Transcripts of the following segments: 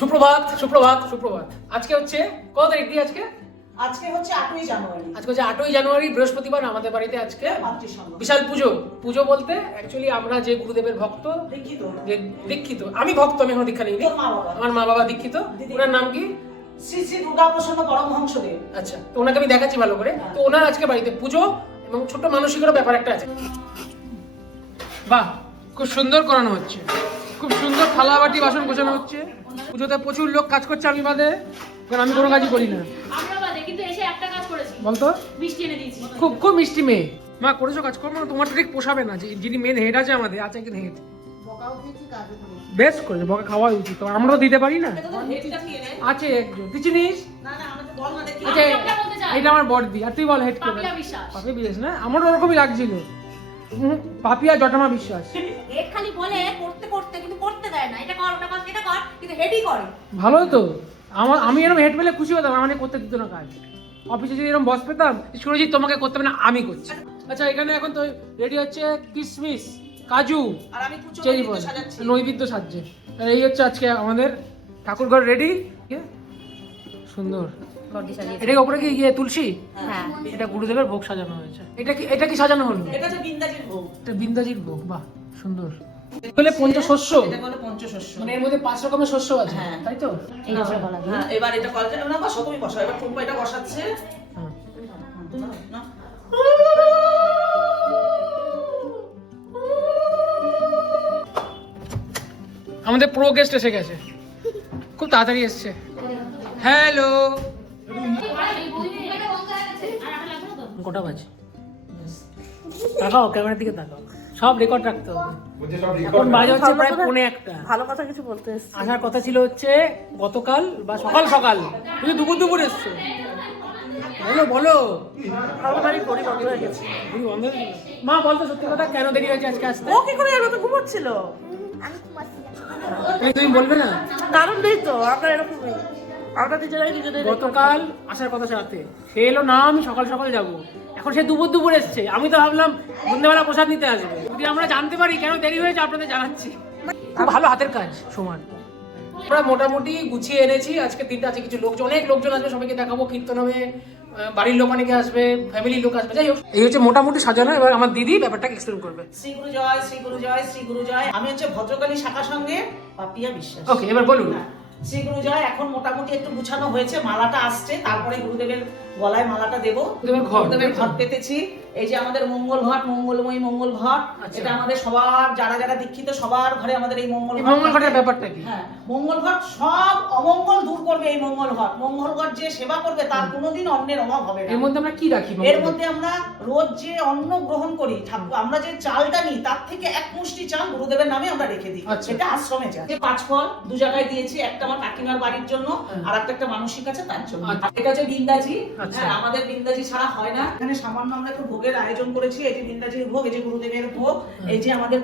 সুপ্রভাত সুপ্রভাত সুপ্রভাত। আজকে হচ্ছে কত তারিখ দিয়ে আজকে হচ্ছে 8ই জানুয়ারি। আজকে হচ্ছে 8ই জানুয়ারি বৃহস্পতিবার। আমাদের বাড়িতে আজকে বিশাল পুজো। পুজো বলতে অ্যাকচুয়ালি আমরা যে গুরুদেবের ভক্ত, দীক্ষিত, আমি ভক্ত, আমি এখনো দীক্ষা নিইনি, আমার মা বাবা দীক্ষিত। ওনার নাম কি? শ্রী শ্রী দুর্গাপ্রসন্ন পরমহংসদেব। আচ্ছা, তো ওনাকে আমি দেখাচ্ছি ভালো করে। তো ওনার আজকে বাড়িতে পুজো এবং ছোট মানসিকেরও ব্যাপার একটা আছে। বাহ, খুব সুন্দর করানো হচ্ছে, খুব সুন্দর থালা বাটি বাসন গোছানো হচ্ছে। পুজোতে প্রচুর লোক কাজ করছে, আমি বাদে, কারণ আমি কোনো কাজই করি না। বলতো মিষ্টি এনে দিয়েছি। খুব খুব মিষ্টি মেয়ে। মা করেছো কাজকর্ম, তোমার ঠিক পোষাবে না। যিনি মেন হেড আছে আমাদের, আছে কিন্তু হেড, বেশ করেছো, বকা খাওয়াই উচিত। তো আমরা তো দিতে পারি না, আছে একজন তুই চিনিস? আচ্ছা, এটা আমার বড়দি। আর তুই বল হেড কে? পাপিয়া বিশ্বাস না? আমারও ওরকমই লাগছিল, পাপিয়া জটামা বিশ্বাস। হেড খালি বলে করতে করতে, কিন্তু করতে দেয় না। এটা কর, ওটা কর, এটা কর, কিন্তু হেডই করে। ভালোই তো। আমি এরকম হেড পেলে খুশি হতাম, আমাকে করতে দিত না কাজ। অফিসে যদি এরকম বস পেতাম, সুরজিৎ তোমাকে করতে হবে না, আমি করছি। আচ্ছা, এখানে এখন তো রেডি হচ্ছে কিশমিশ, কাজু, আর আমি চেরি ফল, নৈবেদ্য সাজছে। আর এই হচ্ছে আজকে আমাদের ঠাকুর ঘর রেডি। সুন্দর। এটাকে উপরে কি গিয়ে তুলসী? হ্যাঁ, এটা গুরুদেবের ভোগ সাজানো হয়েছে। এটা কি সাজানো হলো? এটা হচ্ছে বিন্দাজির ভোগ। এটা বিন্দাজির ভোগ। বাহ, সুন্দর। বলে পঞ্চশস্য, এটা বলে পঞ্চশস্য, মানে এর মধ্যে 5 রকমের শস্য আছে, হ্যাঁ, তাই তো? হ্যাঁ, এবার এটা করা যায় না, বাস তুমি বসো। এবার টুম্পা এটা বসাচ্ছে। হ্যাঁ। না, আমাদের প্রো গেস্ট এসে গেছে, খুব তাড়াতাড়ি এসছে। হ্যালো, কটা বাজে? তাকাও, ক্যামেরার দিকে তাকাও, সব রেকর্ড রাখতে হবে। এখন বাজে হচ্ছে প্রায় 1:45। ভালো কথা কিছু বলতে এসেছি। আসার কথা ছিল হচ্ছে গতকাল বা সকাল সকাল, তুমি দুপুর দুপুর এসছো। বলো বলো। পরি বন্ধ হয়ে গেছে। মা বলতো সত্যি কথা, কেন দেরি হয়েছে আজকে আসতে? ও কি করে জানো? তো ঘুমোচ্ছিল। তুমি বলবে না? কারণ নেই তো, আমরা এরকমই, আমরা নিজেরাই নিজেদের। গতকাল আসার কথা রাতে, সে এলো না, আমি সকাল সকাল যাবো। এখন সে দুপুর দুপুর এসছে। আমি তো ভাবলাম সন্ধ্যেবেলা প্রসাদ নিতে আসবে। যদি আমরা জানতে পারি কেন দেরি হয়েছে, আপনাদের জানাচ্ছি। খুব ভালো হাতের কাজ সমান। আমরা মোটামুটি গুছিয়ে এনেছি। আজকে দিনটা আছে, কিছু লোকজন, অনেক লোকজন আসবে, সবাইকে দেখাবো। কীর্তন হবে, বাড়ির লোক অনেকে আসবে, ফ্যামিলির লোক আসবে। যাই হোক, এই হচ্ছে মোটামুটি সাজানো। এবার আমার দিদি ব্যাপারটাকে এক্সপ্লেন করবে। শ্রী গুরু জয়, শ্রী গুরু জয়, শ্রী গুরু জয়। আমি হচ্ছে ভদ্রকালী শাখা সঙ্গে পাপিয়া বিশ্বাস। ওকে, এবার বলুন। শ্রী গুরু জয়। এখন মোটামুটি একটু গুছানো হয়েছে, মালাটা আসছে, তারপরে গুরুদেবের গলায় মালাটা দেবো। গুরুদেবের ঘট পেতেছি। এই যে আমাদের মঙ্গল ঘট, মঙ্গলময়ী মঙ্গল ঘট। এটা আমাদের সবার, যারা যারা দীক্ষিত সবার ঘরে আমাদের এই মঙ্গল ঘটের ব্যাপারটা কি? হ্যাঁ, মঙ্গল ঘট সব অমঙ্গল দূর করবে। এই মঙ্গল ঘট, মঙ্গল ঘট যে সেবা করবে তার কোনোদিন অন্নের অভাব হবে না। এর মধ্যে আমরা কি রাখি? এর মধ্যে আমরা রোজ যে অন্ন গ্রহণ করি, আমরা যে চালটা নিই তার থেকে এক মুষ্টি চাল গুরুদেবের নামে আমরা রেখে দিই। এটা আশ্রমে যায়। 5 ফল 2 জায়গায় দিয়েছি, একটা আমার কাকিমার বাড়ির জন্য, আর একটা মানসিক আছে তার জন্য। এটা হচ্ছে বিন্দাজি। হ্যাঁ, আমাদের বিন্দাজি ছাড়া হয় না। এখানে সামান্য আমরা একটু ভোগের আয়োজন করেছি। এই যে বিন্দাজির ভোগ, এই যে গুরুদেবের ভোগ, এই যে আমাদের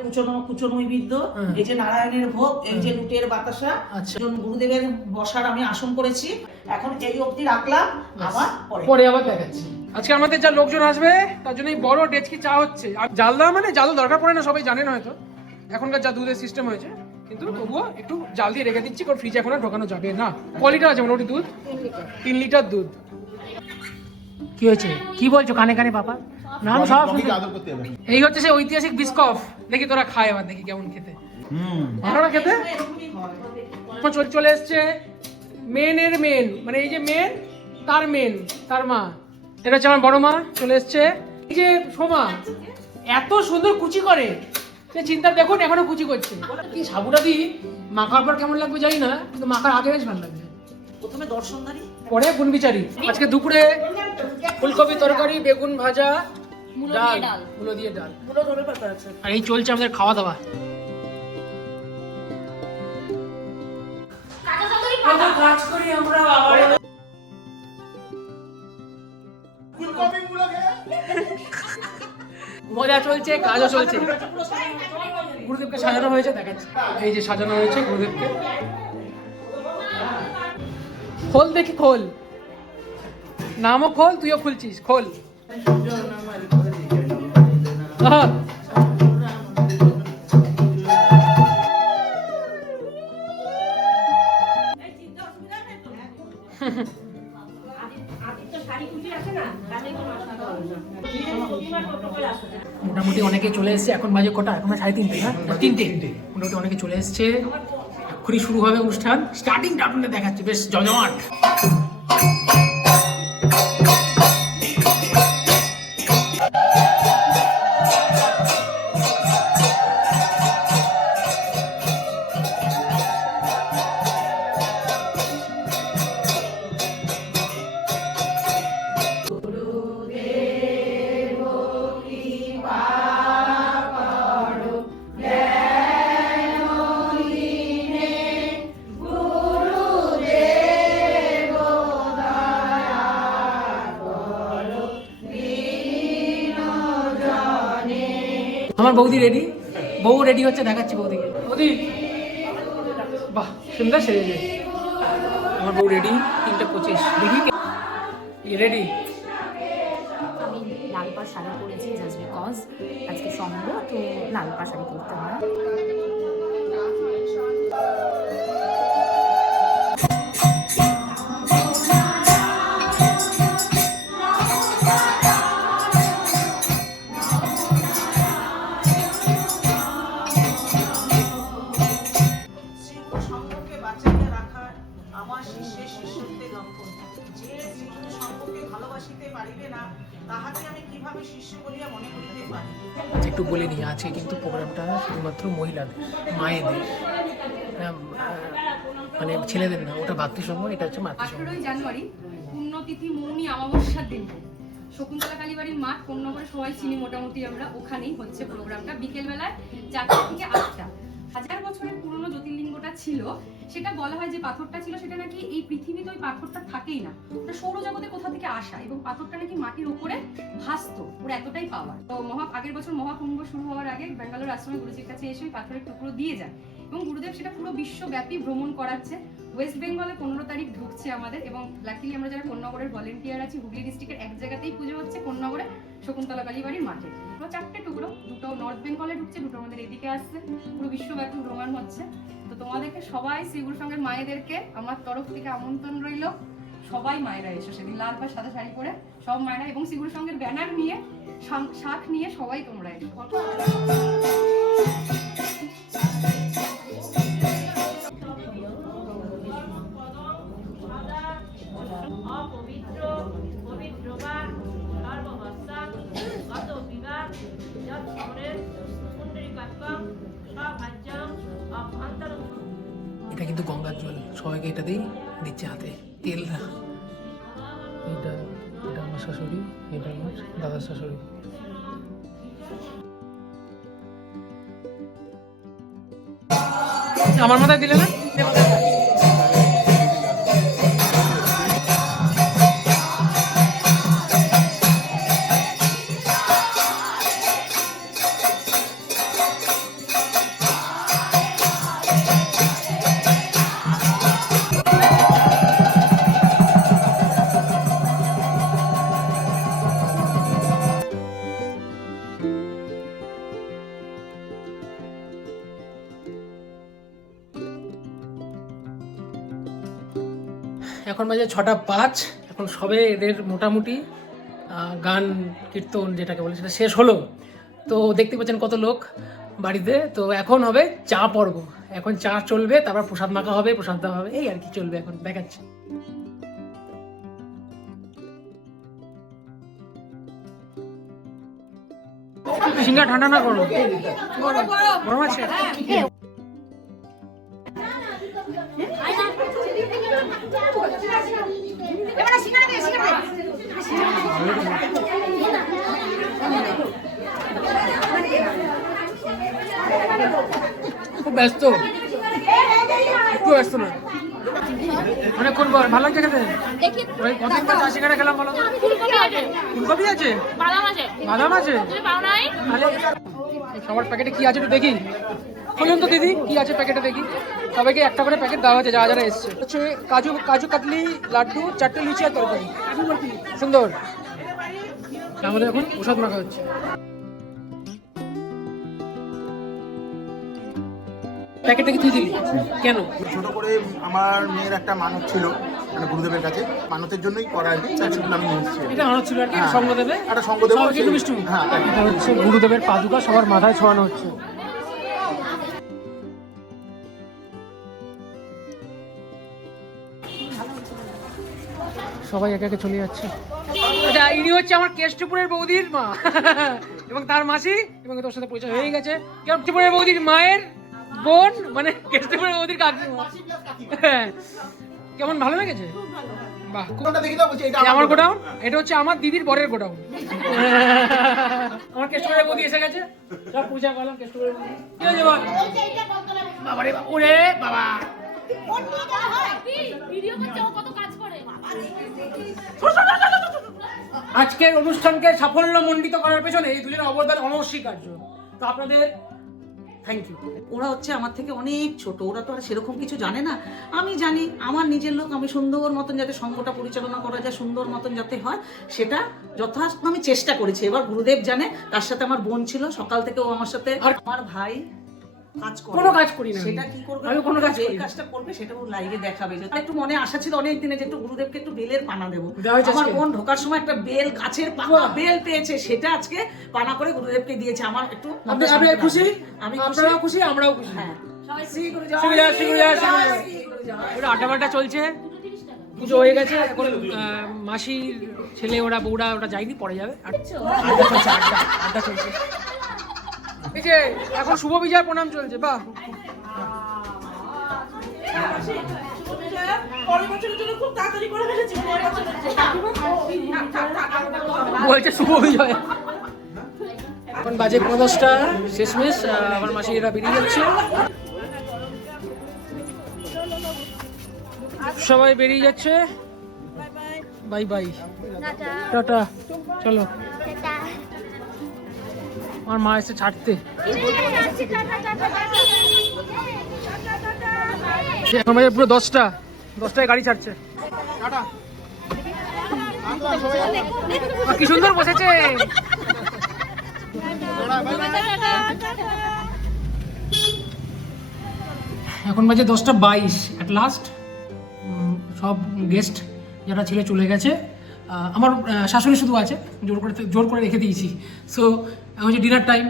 কুচনৈবেদ্য, এই যে নারায়ণের ভোগ, এই যে লুটের বাতাসা। গুরুদেবের বসার আমি আসন করেছি। এখন এই অবধি রাখলাম, আবার পরে আবার দেখাচ্ছি। আজকে আমাদের যা লোকজন আসবে তার জন্য এই বড় ডেচকি চা হচ্ছে। আর জালদা মানে জাল দরকার পড়ে না, সবাই জানেন হয়তো, এখনকার যা দুধের সিস্টেম হয়েছে। কিন্তু তবুও একটু জাল দিয়ে রেখে দিচ্ছি, কারণ ফ্রিজে এখন আর ঢোকানো যাবে না। ক লিটার আছে মোটামুটি দুধ? 3 লিটার দুধ। কি হয়েছে? কি বলছো কানে কানে বাবা? না, আমি সব শুনতে। এই হচ্ছে সেই ঐতিহাসিক বিস্কফ। দেখি তোরা খায়, আবার দেখি কেমন খেতে। ভালো না খেতে? চলে এসছে মেনের মেন, মানে এই যে মেন, তার মেন, তার মা। এটা হচ্ছে আমার বড় মা, চলে এসছে। এই যে সোমা এত সুন্দর কুচি করে, সে চিন্তা দেখুন, এখনো কুচি করছে। কি সাবুটা দিই, মাখার পর কেমন লাগবে জানি না, কিন্তু মাখার আগে বেশ ভালো লাগবে। প্রথমে দর্শনদারি, পরে গুণবিচারি। আজকে দুপুরে ফুলকপি তরকারি, বেগুন ভাজা, ডাল, মুলো দিয়ে ডাল, মুলো ধরে পাতা আছে। আর এই চলছে আমাদের খাওয়া দাওয়া। কাজ করি আমরা। মজা চলছে, কাজও চলছে। গুরুদেবকে সাজানো হয়েছে, দেখাচ্ছি। এই যে সাজানো হয়েছে গুরুদেবকে। খোল দেখি, খোল। নামও খোল, তুইও খুলছিস, খোল। মোটামুটি অনেকে চলে এসছে, এখন বাজে কটা? এখন 3:30, হ্যাঁ 3টে। মোটামুটি অনেকে চলে এসছে, এক্ষুনি শুরু হবে অনুষ্ঠান। স্টার্টিংটা আপনাদের দেখাচ্ছে, বেশ জমজমাট। আমার বৌদি রেডি, বউ রেডি হচ্ছে, দেখাচ্ছি বৌদিকে। বৌদি বাহ সুন্দর সেজেছে। আমার বউ রেডি, 3:25। দেখি রেডি। আমি লাল পাড় শাড়ি পরেছি জাস্ট বিকজ আজকে সন্ধ্যা, তো লাল পাড় শাড়ি পরতে হয়। একটু বলে নিই, আজকে কিন্তু প্রোগ্রামটা শুধুমাত্র মহিলাদের, মায়েদের, মানে ছেলেদের না। ওটা ভাতৃসংঘ, এটা হচ্ছে মাতৃসংঘ। 18ই জানুয়ারি পুণ্যতিথি মৌনি অমাবস্যার দিন শকুন্তলা কালীবাড়ির মাঠ কন্যাগরে সবাই চিনি মোটামুটি আমরা, ওখানেই হচ্ছে প্রোগ্রামটা বিকেলবেলায় 4টা থেকে 8টা। 1000 বছরের পুরনো জ্যোতির্লিঙ্গটা ছিল, সেটা বলা হয় যে পাথরটা ছিল সেটা নাকি এই পৃথিবীতে ওই পাথরটা থাকেই না, ওটা সৌরজগতে কোথা থেকে আসা, এবং পাথরটা নাকি মাটির উপরে ভাসতো, ওর এতটাই পাওয়ার। তো আগের বছর মহাকুম্ভ শুরু হওয়ার আগে ব্যাঙ্গালোর আশ্রমে গুরুজির কাছে এসে ওই পাথরের টুকরো দিয়ে যায়, এবং গুরুদেব সেটা পুরো বিশ্বব্যাপী ভ্রমণ করাচ্ছে। ওয়েস্ট বেঙ্গলে 15 তারিখ ঢুকছে আমাদের, এবং লাকিলি আমরা যারা কন্যাগরের ভলেন্টিয়ার আছি, হুগলি ডিস্ট্রিক্টের এক জায়গাতেই পুজো হচ্ছে কন্যাগরে শকুন্তলা কালীবাড়ির মাঠে। 4টে টুকরো, 2টো নর্থ বেঙ্গলে ঢুকছে, 2টো আমাদের এদিকে আসছে, পুরো বিশ্বব্যাপী ভ্রমণ হচ্ছে। তো তোমাদেরকে সবাই শ্রীগুরু সঙ্গের মায়েদেরকে আমার তরফ থেকে আমন্ত্রণ রইল। সবাই মায়েরা এসো সেদিন লাল পাড় সাদা শাড়ি পরে, সব মায়েরা, এবং শ্রীগুরু সঙ্গের ব্যানার নিয়ে, শাঁখ নিয়ে সবাই তোমরা এসো। অপবিত্র পবিত্র বা সর্ববস্তা গত বিবাহ যৎসরের পুণ্ডরীকাত্মক সভাজ্যং অভ্যন্তরং। এটা কিন্তু গঙ্গার জল, সবাইকে এটা দিচ্ছে হাতে তেল। এটা আমার শাশুড়ি, এটা আমার দাদার শাশুড়ি। আমার মাথায় দিলে না? এখন বাজে 6:05। এখন সবে এদের মোটামুটি গান কীর্তন যেটাকে বলে সেটা শেষ হলো। তো দেখতে পাচ্ছেন কত লোক বাড়িতে। তো এখন হবে চা পর্ব, এখন চা চলবে, তারপর প্রসাদ মাখা হবে, প্রসাদ দেওয়া হবে, এই আর কি চলবে। এখন দেখাচ্ছি। সিঙ্গা ঠান্ডা না করো, গরম আছে। খুব ব্যস্ত, একটু ব্যস্ত না, অনেকক্ষণ পর। ভালো লাগছে খেতে? ওই কতদিন পর চা সিঙ্গারা খেলাম বলো? ফুলকপি আছে, বাদাম আছে, সবার প্যাকেটে কি আছে একটু দেখি। বলুন তো দিদি, কি আছে প্যাকেটে দেখি। সবাইকে একটা করে প্যাকেট দেওয়া হয়েছে যারা যারা এসছে। হচ্ছে কাজু কাজু কাটলি, লাড্ডু, 4টে লুচি আর তরকারি। সুন্দর। আমাদের এখন প্রসাদ মাখা হচ্ছে। প্যাকেটটা কি তুই দিলি কেন? ছোট করে আমার মেয়ের একটা মানত ছিল মানে গুরুদেবের কাছে, মানতের জন্যই করা আর কি, তার জন্য আমি নিয়ে এসেছি। এটা আমার ছিল আর কি, হ্যাঁ। সঙ্গ দেবে, একটা সঙ্গ দেবো, সবাইকে একটু মিষ্টি। হ্যাঁ। এটা হচ্ছে গুরুদেবের পাদুকা সবার মাথায় ছোঁয়ানো হচ্ছে। সবাই একে একে চলে যাচ্ছে। আচ্ছা, ইনি হচ্ছে আমার কেষ্টপুরের বৌদির মা এবং তার মাসি, এবং তোর সাথে পরিচয় হয়ে গেছে। কেষ্টপুরের বৌদির মায়ের বোন, মানে কেষ্টপুরের বৌদির কাকিমা। হ্যাঁ, কেমন ভালো লেগেছে? বাহ, কোনটা দেখি দাও, বলছি এটা এই আমার গোডাউন, এটা হচ্ছে আমার দিদির বরের গোডাউন। আমার কেষ্টপুরের বৌদি এসে গেছে, সব পূজা করলাম কেষ্টপুরের বৌদি। কি হয়েছে বল? বাবা রে, ওরে বাবা। আজকের অনুষ্ঠানকে সাফল্যমণ্ডিত করার পেছনে এই দুজনের অবদান অনস্বীকার্য। তো আপনাদের থ্যাংক ইউ। ওরা হচ্ছে আমার থেকে অনেক ছোট, ওরা তো আর সেরকম কিছু জানে না। আমি জানি আমার নিজের লোক, আমি সুন্দর মতন যাতে সঙ্গটা পরিচালনা করা যায়, সুন্দর মতন যাতে হয়, সেটা যথার্থ আমি চেষ্টা করেছি। এবার গুরুদেব জানে, তার সাথে আমার বোন ছিল সকাল থেকে, ও আমার সাথে, আর আমার ভাই কাজ করে, কোনো কাজ করি না, সেটা কি করবে, আমি কোনো কাজ যে করি না। কাজটা করবে সেটা ও লাইভে দেখাবে। একটু মনে আশা ছিল অনেক দিনে যে একটু গুরুদেবকে একটু বেলের পানা দেবো। দেওয়া হয়েছে আমার আজকে? বোন ঢোকার সময় একটা বেল, গাছের পাকা বেল পেয়েছে, সেটা আজকে পানা করে গুরুদেবকে দিয়েছে। আমার একটু আপনি খুশি? আমি আপনারাও খুশি, আমরাও খুশি। হ্যাঁ। ওরা আড্ডা বাড্ডা চলছে, পুজো হয়ে গেছে, এখন মাসির ছেলে ওরা বউরা ওটা যায়নি, পরে যাবে। আড্ডা চলছে, আড্ডা চলছে। এই যে এখন শুভ বিজয় প্রণাম চলছে। বাহ, বলছে শুভ বিজয়। এখন বাজে 10:30, শেষমেশ আমার মাসি এরা বেরিয়ে যাচ্ছে। সবাই বেরিয়ে যাচ্ছে। বাই বাই, টাটা, চলো। আমার মা এসে ছাড়তে। এখন বাজে পুরো 10টায় গাড়ি ছাড়ছে। কি সুন্দর বসেছে। এখন বাজে 10:22 অ্যাট লাস্ট। সব গেস্ট যারা ছিল চলে গেছে, আমার শাশুড়ি শুধু আছে, জোর করে রেখে দিয়েছি। সো হচ্ছে ডিনার টাইম।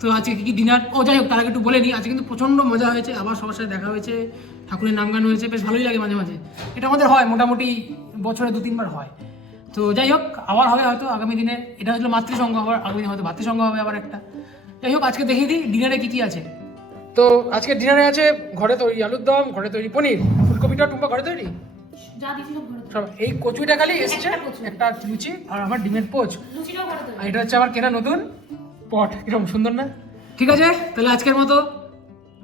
তো আজকে কী ডিনার, যাই হোক, তার আগে একটু বলে নিই, আজকে কিন্তু প্রচণ্ড মজা হয়েছে, আবার সবার সাথে দেখা হয়েছে, ঠাকুরের নাম গান হয়েছে, বেশ ভালোই লাগে মাঝে মাঝে। এটা আমাদের হয় মোটামুটি বছরে 2-3 বার হয়। তো যাই হোক, আবার হবে হয়তো আগামী দিনে। এটা হচ্ছিল মাতৃসংঘ, আবার আগামী দিনে হয়তো ভাতৃসংঘ হবে আবার একটা। যাই হোক, আজকে দেখিয়ে দিই ডিনারে কী কী আছে। তো আজকে ডিনারে আছে ঘরে তৈরি আলুর দম, ঘরে তৈরি পনির, ফুলকপিটা টুম্পা ঘরে তৈরি সব। এই কচুটা খালি এসছে, একটা লুচি আর আমার ডিমের পোচ। আর এটা হচ্ছে আমার কেনা নতুন পট। কিরকম সুন্দর না? ঠিক আছে, তাহলে আজকের মতো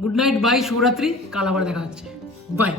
গুড নাইট, বাই, শুভরাত্রি। কাল আবার দেখা হচ্ছে, বাই।